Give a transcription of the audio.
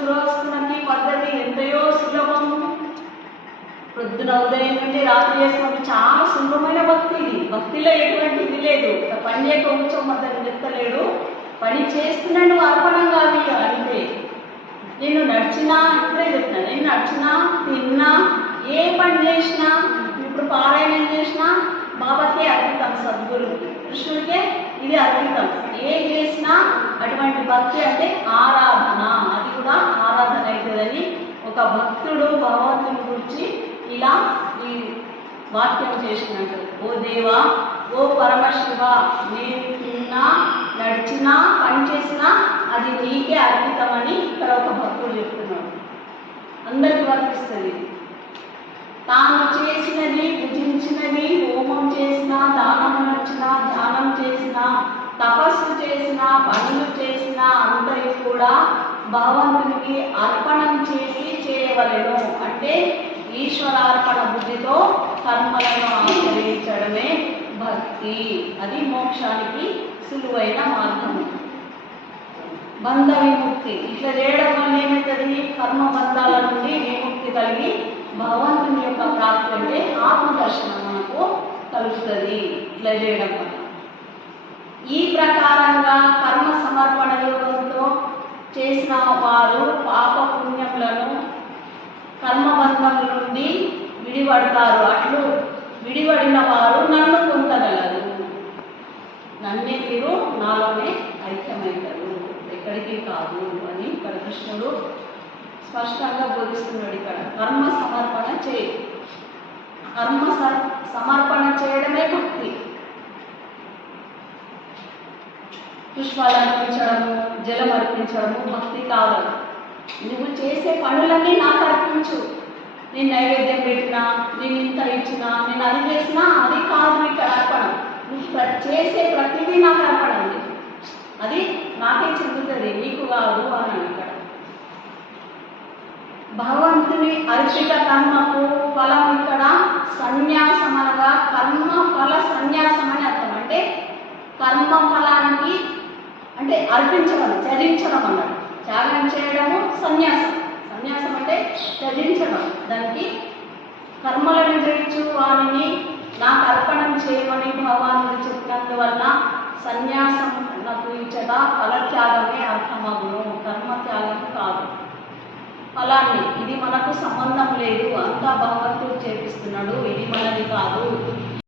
గృహస్థులకి పద్ధతి ఎంతయో సులభము. పొద్దున ఉదయం నుండి రాత్రి చేసుకుంటే చాలా సులభమైన భక్తి ఇది. భక్తిలో ఎటువంటి ఇది లేదు. పని చేయక కూర్చోమని చెప్తలేడు, పని చేస్తున్నాడు అర్పణం కాదు అంటే. నేను నడిచినా ఇప్పుడే చెప్తున్నాను, నేను నడిచినా తిన్నా ఏ పని చేసినా ఇప్పుడు పారాయణం చేసినా బాబాకే అర్పితం, సద్గురు కృష్ణుడికే ఇది అర్పితం. ఏం చేసినా అటువంటి భక్తి అంటే ఆరాధన, అది కూడా ఆరాధన అవుతుందని ఒక భక్తుడు భగవంతుని గురించి ఇలా ఈ వాక్యం చేసినట్టు. ఓ దేవా, ఓ పరమశివ, నేను తిన్నా నడిచినా పని చేసినా అది నీకే అర్పితమని ఇక్కడ ఒక భక్తుడు చెప్తున్నాడు. అందరికి వర్తిస్తుంది. తాను చేసినది, భుజించినది, హోమం చేసినా, దానం నచ్చినా, ధ్యానం చేసినా, తపస్సు చేసినా, పనులు చేసినా అందరి కూడా భగవంతునికి అర్పణం చేసి చేయవలెను. అంటే ఈశ్వరార్పణ బుద్ధితో కర్మలను ఆచరించడమే భక్తి. అది మోక్షానికి సులువైన మార్గము. బంధ విముక్తి ఇట్లా చేయడం వల్ల ఏమవుతుంది? కర్మ బంధాల నుండి విముక్తి కలిగి భగవంతుని యొక్క ప్రాప్తి అంటే ఆత్మదర్శనం మనకు కలుగుతుంది ఇట్లా చేయడం వల్ల. ఈ ప్రకారంగా కర్మ సమర్పణ యోగంతో చేసిన వారు పాప పుణ్యములను కర్మబంధం నుండి విడిపడతారు. అట్లు విడిపడిన వారు నన్ను పొందగలరు. నన్నే మీరు నాలోనే ఐక్యమవుతారు, ఎక్కడికి కాదు అని ఇక్కడ కృష్ణుడు స్పష్టంగా బోధిస్తున్నాడు. ఇక్కడ కర్మ సమర్పణ చేయి. కర్మ సమర్పణ చేయడమే భక్తి. పుష్పాలు అర్పించడము, జలం అర్పించడము భక్తి కాదు. నువ్వు చేసే పనులన్నీ నాకు అర్పించు. నేను నైవేద్యం పెట్టినా, నేను ఇంత ఇచ్చినా, నేను అది చేసినా అది కాదు ఇక్కడ అర్పణ. నువ్వు చేసే ప్రతిదీ నాకు అర్పణ ఉంది, అది నాకే చెందుతుంది, నీకు కాదు అని ఇక్కడ. భగవంతుని అర్పిత కర్మకు ఫలం ఇక్కడ సన్యాసం అనగా కర్మ ఫల సన్యాసం అని అర్థం. అంటే కర్మ ఫలానికి అంటే అర్పించడం, త్యజించడం అన్నాడు. త్యాగం చేయడము సన్యాసం. సన్యాసం అంటే త్యజించడం. దానికి కర్మలను జయించు వారిని నాకు అర్పణం చేయమని భగవానుడు చెప్పినందువల్ల సన్యాసం నాకు ఇచ్చట ఫలత్యాగమే అర్థమగును, కర్మత్యాగం కాదు. ఫలాన్ని ఇది మనకు సంబంధం లేదు, అంతా భగవంతుడు చేపిస్తున్నాడు, ఇది మనది కాదు.